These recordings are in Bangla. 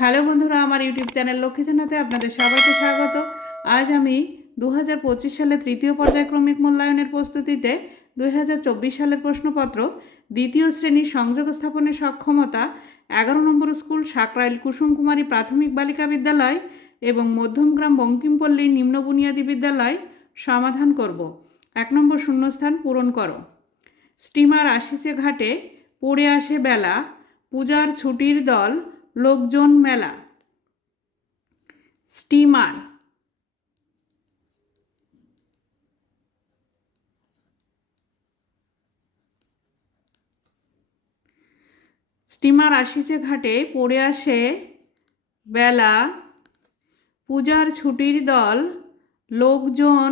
হ্যালো বন্ধুরা আমার ইউটিউব চ্যানেল জানাতে আপনাদের সবাইকে স্বাগত আজ আমি দু সালে তৃতীয় পর্যায়ক্রমিক মূল্যায়নের প্রস্তুতিতে দুই সালের প্রশ্নপত্র দ্বিতীয় শ্রেণীর সংযোগ স্থাপনের সক্ষমতা এগারো নম্বর স্কুল সাকরাইল কুসুম কুমারী প্রাথমিক বালিকা বিদ্যালয় এবং মধ্যমগ্রাম বঙ্কিমপল্লী নিম্ন বুনিয়াদী বিদ্যালয় সমাধান করব এক নম্বর শূন্যস্থান পূরণ করো স্টিমার আসিছে ঘাটে পড়ে আসে বেলা পূজার ছুটির দল লোকজন মেলা স্টিমার স্টিমার আসিছে ঘাটে পড়ে আসে বেলা পূজার ছুটির দল লোকজন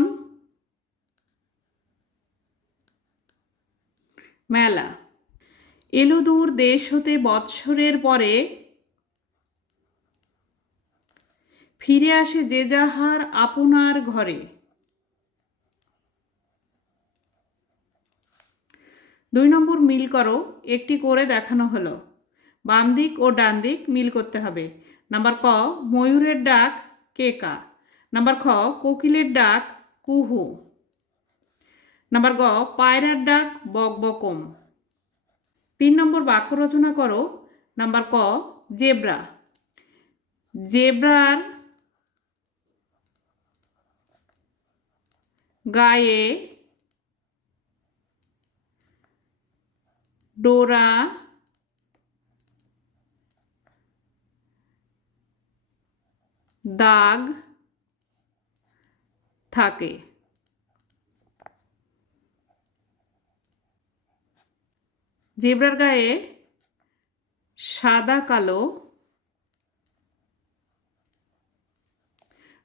মেলা এলো দূর দেশ হতে বৎসরের পরে ফিরে আসে যে যাহার আপনার ঘরে দুই নম্বর মিল করো একটি করে দেখানো হলো বাম দিক ও ডান দিক মিল করতে হবে নাম্বার ক ময়ূরের ডাক কে কা নাম্বার খ কোকিলের ডাক কুহু নাম্বার গ পায়রার ডাক বক বকম তিন নম্বর বাক্য রচনা করো নাম্বার ক জেব্রা জেব্রার গায়ে ডোরা দাগ থাকে জেব্রার গায়ে সাদা কালো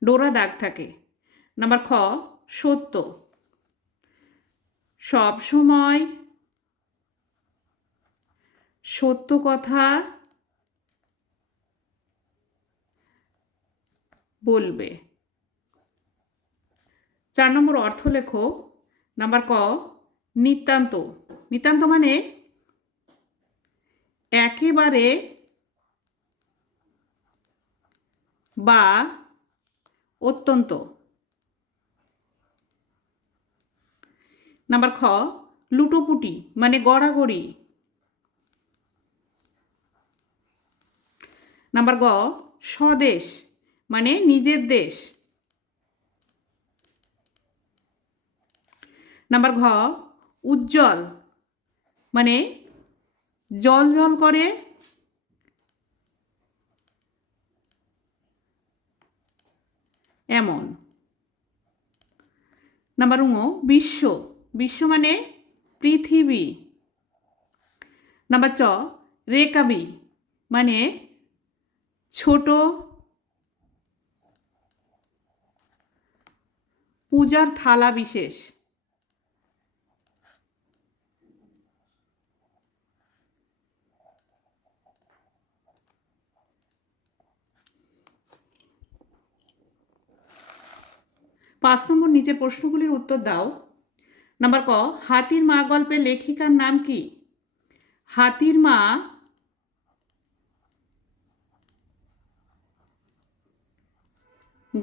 ডোরা দাগ থাকে নাম্বার খ সত্য সব সময় সত্য কথা বলবে চার নম্বর অর্থ লেখো নাম্বার ক নিতান্ত নিতান্ত মানে একেবারে বা অত্যন্ত নাম্বার খ লুটোপুটি মানে গড়াগড়ি নাম্বার গ স্বদেশ মানে নিজের দেশ নাম্বার ঘ উজ্জ্বল মানে জল জল করে এমন নাম্বার উ বিশ্ব বিশ্ব মানে পৃথিবী নাম্বার চ রেকাবি মানে ছোট পূজার থালা বিশেষ পাঁচ নম্বর নিচে প্রশ্নগুলির উত্তর দাও নাম্বার ক হাতির মা গল্পের লেখিকার নাম কি হাতির মা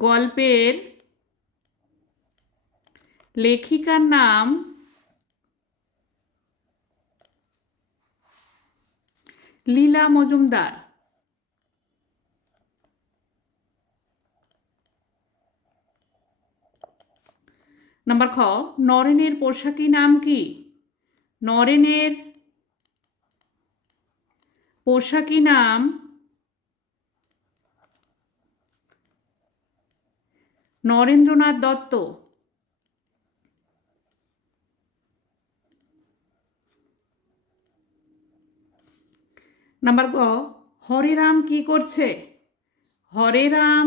গল্পের লেখিকার নাম লীলা মজুমদার নাম্বার খ নরেনের পোশাকি নাম কি নরেনের পোশাকি নাম নরেন্দ্রনাথ দত্ত নাম্বার ক হরে রাম কি করছে হরে রাম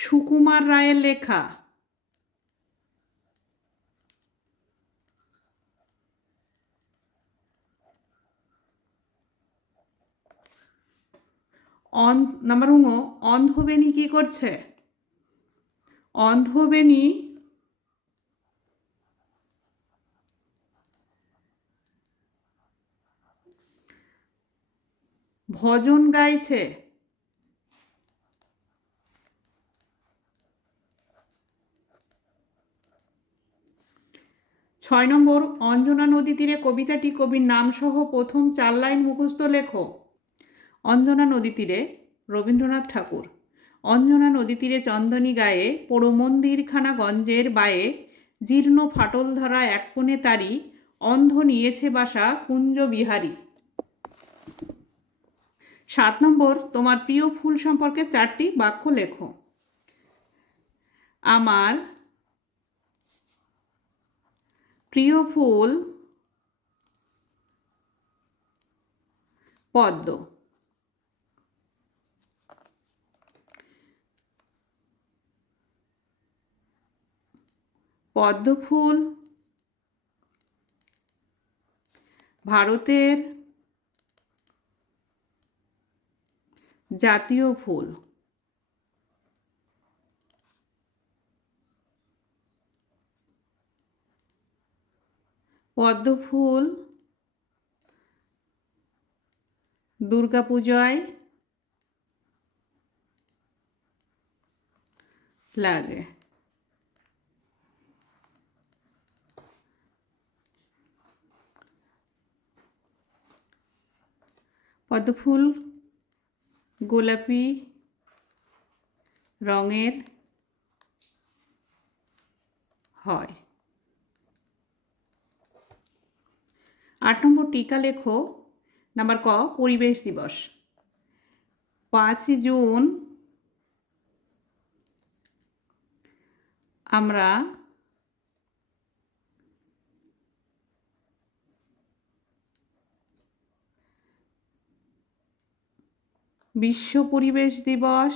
সুকুমার রায়ের লেখা অন নাম্বার হুঙো অন্ধবেণী কী করছে অন্ধবেণী ভজন গাইছে ছয় নম্বর অঞ্জনা নদী তীরে কবিতাটি কবির নামসহ প্রথম চার লাইন মুখস্থ লেখো অঞ্জনা নদী তীরে রবীন্দ্রনাথ ঠাকুর অঞ্জনা নদী তীরে চন্দনী গায়ে পোড়ো মন্দিরখানাগঞ্জের বায়ে জীর্ণ ফাটল ধরা এক কোণে তারি অন্ধ নিয়েছে বাসা কুঞ্জ বিহারী সাত নম্বর তোমার প্রিয় ফুল সম্পর্কে চারটি বাক্য লেখো আমার প্রিয় ফুল পদ্ম পদ্ম ফুল ভারতের জাতীয় ফুল পদ্ম ফুল দুর্গাপূজায় লাগে পদ্মফুল গোলাপি রঙের হয় আট নম্বর টিকা লেখো নাম্বার ক পরিবেশ দিবস পাঁচই জুন আমরা বিশ্ব পরিবেশ দিবস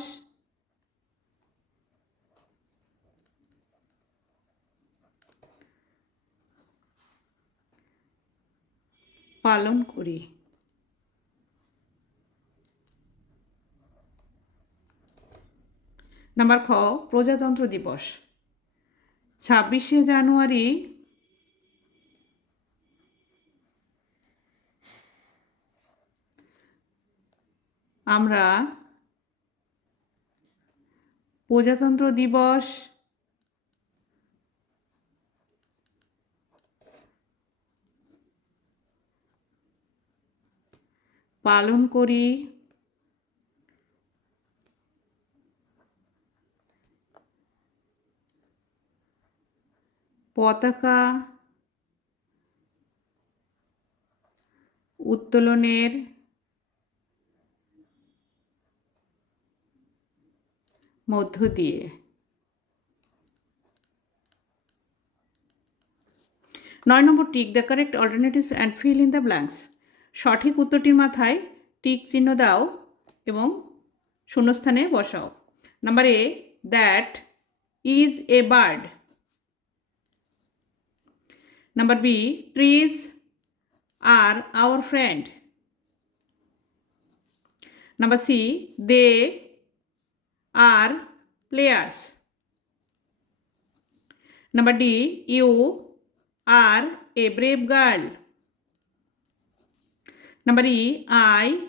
পালন করি নাম্বার খ প্রজাতন্ত্র দিবস ছাব্বিশে জানুয়ারি আমরা প্রজাতন্ত্র দিবস পালন করি পতাকা উত্তোলনের মধ্য দিয়ে নয় নম্বর tick the correct alternatives and fill in the blanks সঠিক উত্তরটির মাথায় টিক চিহ্ন দাও এবং শূন্যস্থানে বসাও number A that is a bird number B trees are our friend number C they are players number D you are a brave girl Number E, I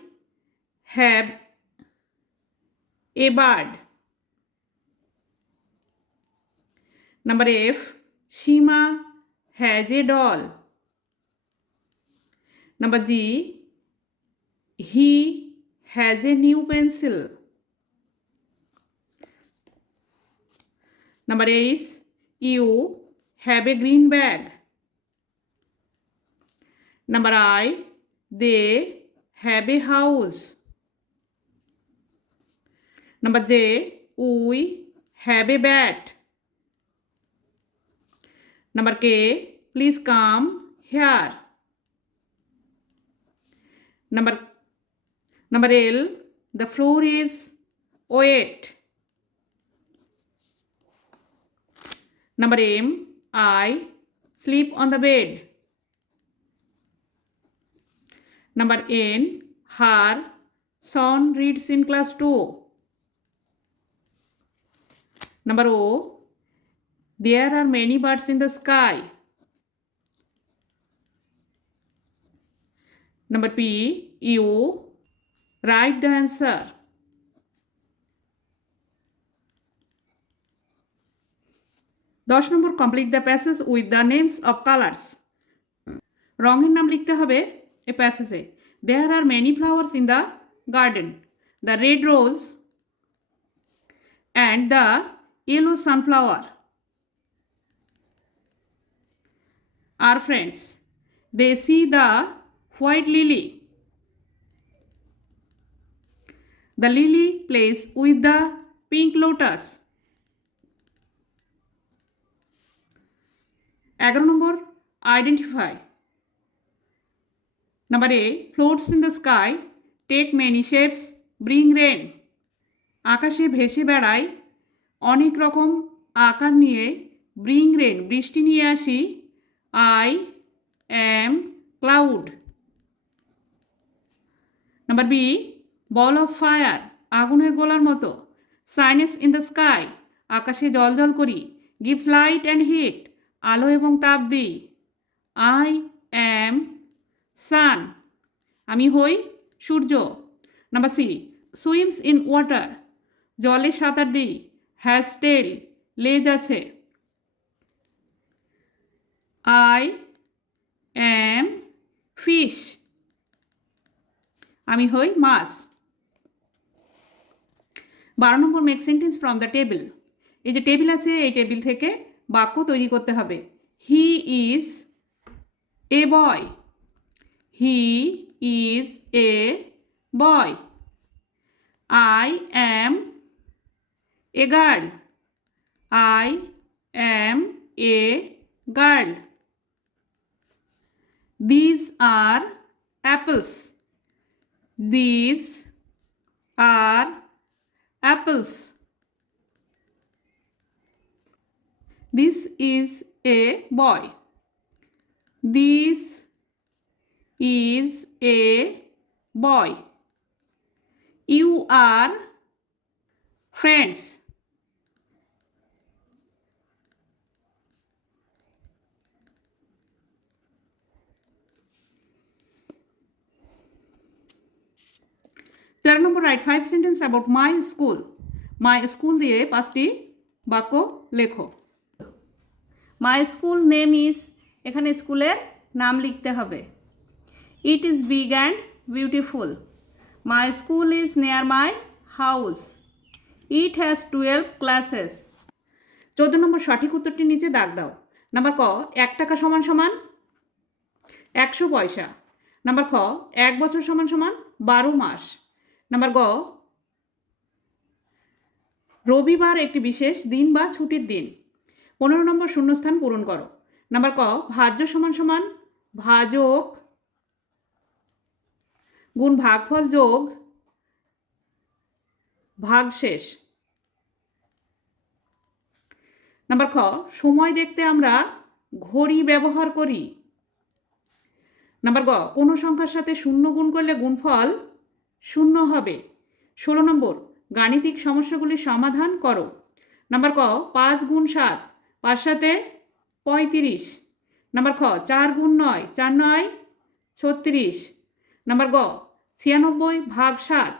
have a bird. Number F, Seema has a doll. Number G, he has a new pencil. Number H, you have a green bag. Number I, they have a house. Number J, we have a bat. Number K, please come here. Number number L, the floor is wet. Number M, I sleep on the bed. Number N. Her son reads in class 2. Number O. There are many birds in the sky. Number P. You write the answer. দশ number complete the passage with the names of colours রঙের নাম লিখতে হবে এ প্যাসেজে there are many flowers in the garden the red rose and the yellow sunflower R friends they see the white lily The lily plays with the pink lotus. এগারো নম্বর identify Number A. Floats in the sky, take many shapes, bring rain. আকাশে ভেসে বেড়ায় অনেক রকম আকার নিয়ে ব্রিং রেন বৃষ্টি নিয়ে আসি I am cloud number B ball of fire আগুনের গোলার মতো সাইনেস ইন দ্য স্কাই আকাশে জল জল করি গিভস লাইট অ্যান্ড হিট আলো এবং তাপ দিই আই অ্যাম সান আমি হই সূর্য number C swims in water জলে সাঁতার দিই হ্যাজ টেল লেজ আছে আই অ্যাম ফিশ আমি হই মাস বারো নম্বর make sentence from the table এই যে টেবিল আছে এই টেবিল থেকে বাক্য তৈরি করতে হবে he is a boy He is a boy. I am a girl. I am a girl. These are apples. These are apples. This is a boy. These is a boy you are friends তেরো নম্বর write five sentence about my school my school দিয়ে পাঁচটি বাক্য লেখো মাই স্কুল নেম ইজ এখানে স্কুলের নাম লিখতে হবে It is big and beautiful. My school is near my house. It has 12 classes. চোদ্দ নম্বর সঠিক উত্তরটি নিচে দাগ দাও নাম্বার ক এক টাকা সমান সমান একশো পয়সা নাম্বার খ এক বছর সমান সমান বারো মাস নাম্বার গ রবিবার একটি বিশেষ দিন বা ছুটির দিন পনেরো নম্বর শূন্যস্থান পূরণ করো নাম্বার ক ভাজ্য সমান সমান ভাজক গুণ ভাগফল যোগ ভাগশেষ নাম্বার খ সময় দেখতে আমরা ঘড়ি ব্যবহার করি নাম্বার গ কোনো সংখ্যার সাথে শূন্য গুণ করলে গুণফল শূন্য হবে ষোলো নম্বর গাণিতিক সমস্যাগুলি সমাধান করো নাম্বার ক পাঁচ গুণ সাত পাঁচ সাথে পঁয়ত্রিশ নাম্বার খ চার গুণ নয় চার নয় ছত্রিশ নাম্বার গ ছিয়ানব্বই ভাগ সাত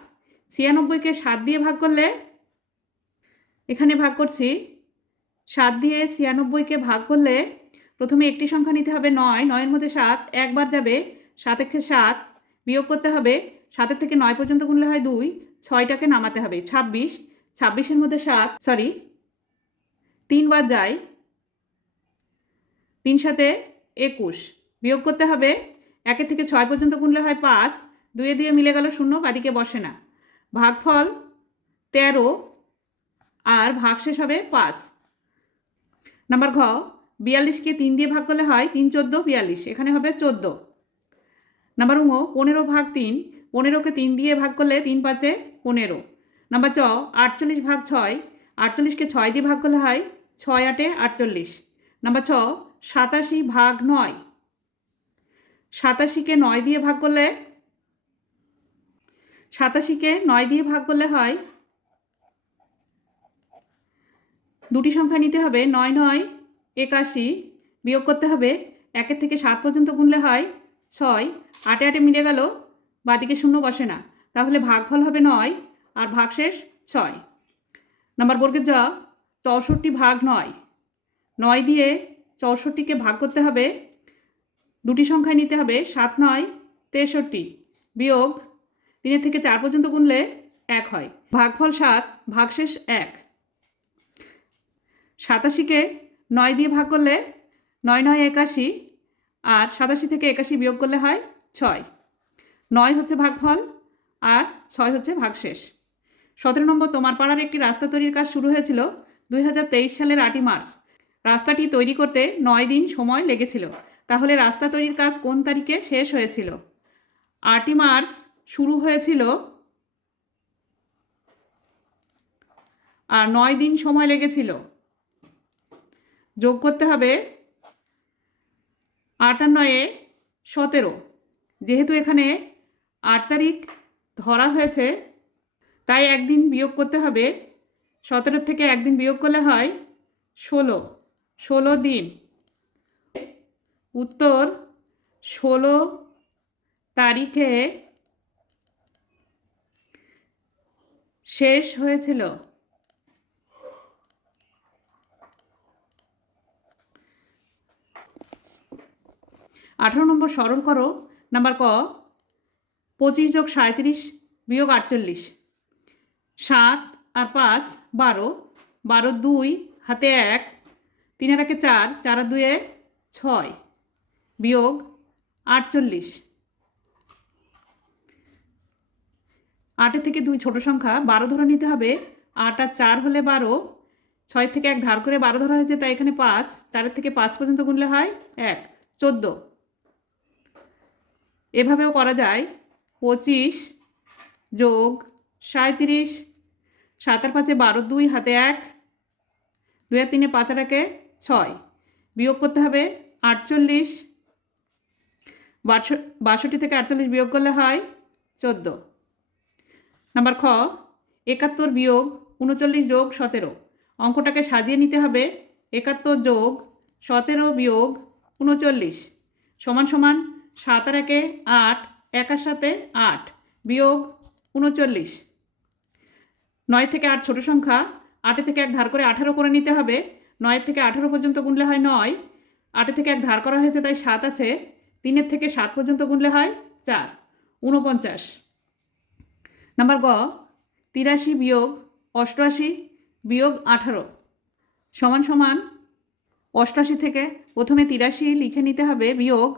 ছিয়ানব্বইকে সাত দিয়ে ভাগ করলে এখানে ভাগ করছি সাত দিয়ে ছিয়ানব্বইকে ভাগ করলে প্রথমে একটি সংখ্যা নিতে হবে নয় নয়ের মধ্যে সাত একবার যাবে সাতেক্ষে সাত বিয়োগ করতে হবে সাতের থেকে নয় পর্যন্ত গুনলে হয় দুই ছয়টাকে নামাতে হবে ছাব্বিশ ছাব্বিশের মধ্যে সাত সরি তিনবার যায় তিন সাথে একুশ বিয়োগ করতে হবে একের থেকে ছয় পর্যন্ত গুনলে হয় পাঁচ দুয়ে দুয়ে মিলে গেল শূন্য বাদিকে বসে না ভাগফল তেরো আর ভাগ শেষ হবে পাঁচ নাম্বার ঘ বিয়াল্লিশকে তিন দিয়ে ভাগ করলে হয় তিন চোদ্দো বিয়াল্লিশ এখানে হবে চোদ্দ নাম্বার উঙো পনেরো ভাগ তিন পনেরোকে তিন দিয়ে ভাগ করলে তিন পাঁচে পনেরো নাম্বার চ আটচল্লিশ ভাগ ছয় আটচল্লিশকে ছয় দিয়ে ভাগ করলে হয় ছয় আটে আটচল্লিশ নাম্বার ছ সাতাশি ভাগ নয় সাতাশিকে নয় দিয়ে ভাগ করলে সাতাশিকে নয় দিয়ে ভাগ করলে হয় দুটি সংখ্যা নিতে হবে নয় নয় একাশি বিয়োগ করতে হবে একের থেকে সাত পর্যন্ত গুনলে হয় ছয় আটে আটে মিলে গেল বাদিকে শূন্য বসে না তাহলে ভাগফল হবে নয় আর ভাগশেষ ছয় নাম্বার বর্গের জ চৌষট্টি ভাগ নয় নয় দিয়ে চৌষট্টিকে ভাগ করতে হবে দুটি সংখ্যায় নিতে হবে সাত নয় তেষট্টি বিয়োগ তিনের থেকে চার পর্যন্ত গুনলে এক হয় ভাগফল সাত ভাগশেষ এক সাতাশিকে নয় দিয়ে ভাগ করলে নয় নয় একাশি আর সাতাশি থেকে একাশি বিয়োগ করলে হয় ছয় নয় হচ্ছে ভাগফল আর ছয় হচ্ছে ভাগশেষ সতেরো নম্বর তোমার পাড়ার একটি রাস্তা তৈরির কাজ শুরু হয়েছিল দুই সালের আটই মার্চ রাস্তাটি তৈরি করতে নয় দিন সময় লেগেছিল তাহলে রাস্তা তৈরির কাজ কোন তারিখে শেষ হয়েছিল আটই মার্চ শুরু হয়েছিল আর নয় দিন সময় লেগেছিল যোগ করতে হবে আটান্নয়ে সতেরো যেহেতু এখানে আট তারিখ ধরা হয়েছে তাই একদিন বিয়োগ করতে হবে সতেরো থেকে একদিন বিয়োগ করলে হয় ষোলো ষোলো দিন উত্তর ষোলো তারিখে শেষ হয়েছিল আঠারো নম্বর স্মরণ করো নাম্বার ক পঁচিশ যোগ সাঁত্রিশ বিয়োগ আটচল্লিশ সাত আর পাঁচ বারো বারো দুই হাতে এক তিন আর একে চার চার আর দুয়ে ছয় বিয়োগ আটচল্লিশ আটের থেকে দুই ছোট সংখ্যা বারো ধরে নিতে হবে আট আর চার হলে বারো ছয় থেকে এক ধার করে বারো ধরা হয়েছে তাই এখানে পাঁচ চারের থেকে পাঁচ পর্যন্ত গুনলে হয় এক চোদ্দো এভাবেও করা যায় পঁচিশ যোগ সাঁত্রিশ সাত আর পাঁচে বারো দুই হাতে এক দুই আর তিনে পাঁচ আর একে ছয় বিয়োগ করতে হবে আটচল্লিশ বাষট্টি থেকে আটচল্লিশ বিয়োগ করলে হয় চোদ্দ নাম্বার খ একাত্তর বিয়োগ উনচল্লিশ যোগ সতেরো অঙ্কটাকে সাজিয়ে নিতে হবে একাত্তর যোগ সতেরো বিয়োগ উনচল্লিশ সমান সমান সাত আর একে আট একার সাথে আট বিয়োগ উনচল্লিশ নয় থেকে আট ছোট সংখ্যা আটে থেকে এক ধার করে আঠারো করে নিতে হবে নয় থেকে আঠারো পর্যন্ত গুনলে হয় নয় আটে থেকে এক ধার করা হয়েছে তাই সাত আছে তিনের থেকে সাত পর্যন্ত গুনলে হয় চার উনপঞ্চাশ নাম্বার গ তিরাশি বিয়োগ অষ্টআশি বিয়োগ আঠারো সমান সমান অষ্টআশি থেকে প্রথমে তিরাশি লিখে নিতে হবে বিয়োগ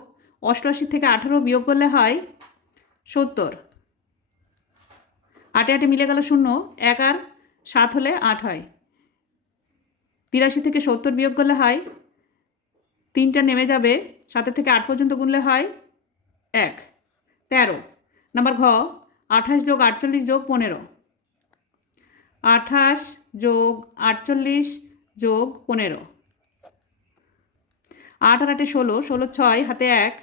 অষ্টআশি থেকে আঠেরো বিয়োগ করলে হয় সত্তর আটে আটে মিলে গেল শূন্য এক আর সাত হলে আট হয় তিরাশি থেকে সত্তর বিয়োগ করলে হয় তিনটা নেমে যাবে সাতের থেকে আট পর্যন্ত গুনলে হয় এক তেরো নাম্বার ঘ আঠাশ যোগ আটচল্লিশ যোগ পনেরো আঠাশ যোগ আটচল্লিশ যোগ পনেরো আট আর আটে ষোলো ষোলো ছয় হাতে এক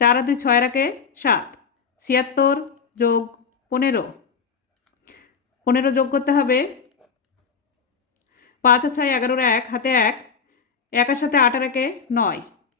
চার আর দুই ছয় রাখে সাত ছিয়াত্তর যোগ পনেরো পনেরো যোগ করতে হবে পাঁচ আর ছয় এগারোর এক হাতে এক একের সাথে আট আর একে নয়